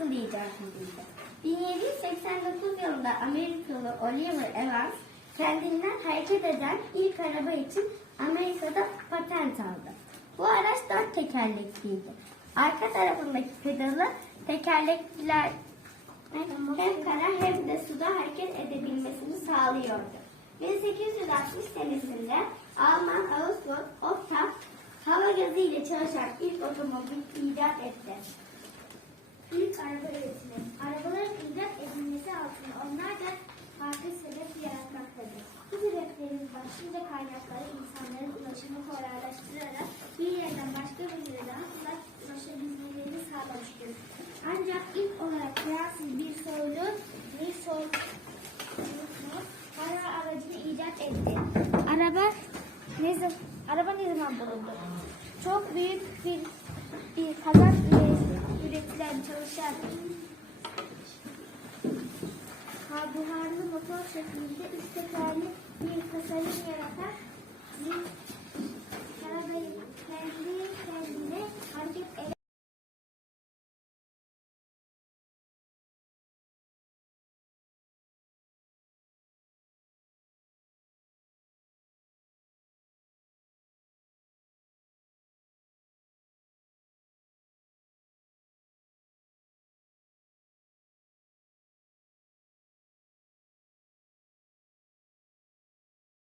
nasıl icat edildi? 1789 yılında Amerikalı Oliver Evans kendinden hareket eden ilk araba için Amerika'da patent aldı. Bu araç dört tekerlekliydi. Arka tarafındaki pedalı tekerlekliler hem kara hem de suda hareket edebilmesini sağlıyordu. 1860 senesinde Alman Ausflug Opta hava gazı ile çalışan ilk otomobil icat etti. İlk araba üretimi. Arabaların icat edilmesi altında onlarca farklı sebep yaratmaktadır. Bu sebeplerin başlıca kaynakları insanların ulaşımı kolaylaştırarak bir yerden başka bir kolay ulaşabilmelerini sağlamıştır. Ancak ilk olarak Fransız bir soylu bir soylu para aracını icat etti. Araba ne araba ne zaman bulundu? Çok büyük bir bir kazak üretilen çalışan. Buharlı motor şeklinde tekerli bir